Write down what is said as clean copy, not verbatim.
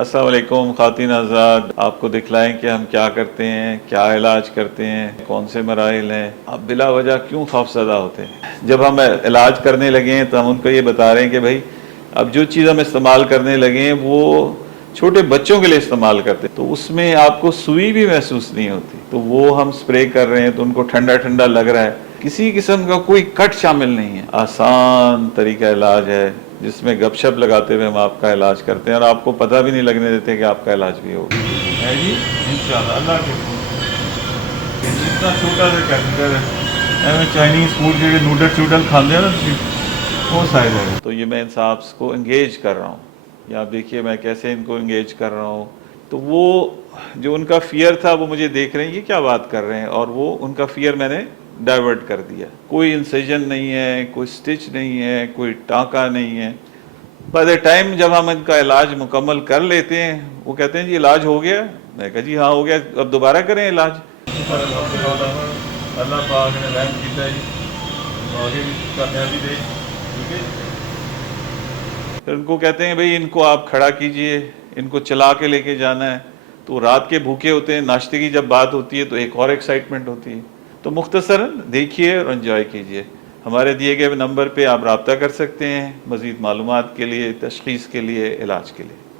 अस्सलाम वालेकुम ख़ातिन आज़ाद, आपको दिखलाएं कि हम क्या करते हैं, क्या इलाज करते हैं, कौन से मराइल हैं। आप बिला वजह क्यों खौफज़दा होते हैं? जब हम इलाज करने लगे हैं तो हम उनको ये बता रहे हैं कि भाई अब जो चीज़ हम इस्तेमाल करने लगे हैं वो छोटे बच्चों के लिए इस्तेमाल करते हैं, तो उसमें आपको सुई भी महसूस नहीं होती। तो वो हम स्प्रे कर रहे हैं तो उनको ठंडा ठंडा लग रहा है, किसी किस्म का कोई कट शामिल नहीं है। आसान तरीका इलाज है जिसमें गपशप लगाते हुए हम आपका इलाज करते हैं और आपको पता भी नहीं लगने देते कि आपका इलाज भी होगा। है जी, इंशाअल्लाह अल्लाह के इतना छोटा सा कैपिटल है, चाइनीज़ फूड जो नूडल शूडल खाते हैं ना वो साइज है। तो ये मैं इन साहब को इंगेज कर रहा हूँ, या आप देखिए मैं कैसे इनको इंगेज कर रहा हूँ। तो वो जो उनका फियर था वो मुझे देख रहे हैं ये क्या बात कर रहे हैं, और वो उनका फियर मैंने डाइवर्ट कर दिया। कोई इंसिजन नहीं है, कोई स्टिच नहीं है, कोई टाँका नहीं है। बाय द टाइम जब हम इनका इलाज मुकम्मल कर लेते हैं वो कहते हैं जी इलाज हो गया। मैं कहा जी हाँ हो गया, अब दोबारा करें इलाज। अल्लाह पाक ने रहम कीता जी, आगे भी कामयाबी दे। ठीक है, फिर उनको कहते हैं भाई इनको आप खड़ा कीजिए, इनको चला के लेके जाना है। तो रात के भूखे होते हैं, नाश्ते की जब बात होती है तो एक और एक्साइटमेंट होती है। तो मुख्तसरन देखिए और एंजॉय कीजिए। हमारे दिए गए नंबर पे आप रब्ता कर सकते हैं मज़ीद मालूमात के लिए, तशख़ीस के लिए, इलाज के लिए।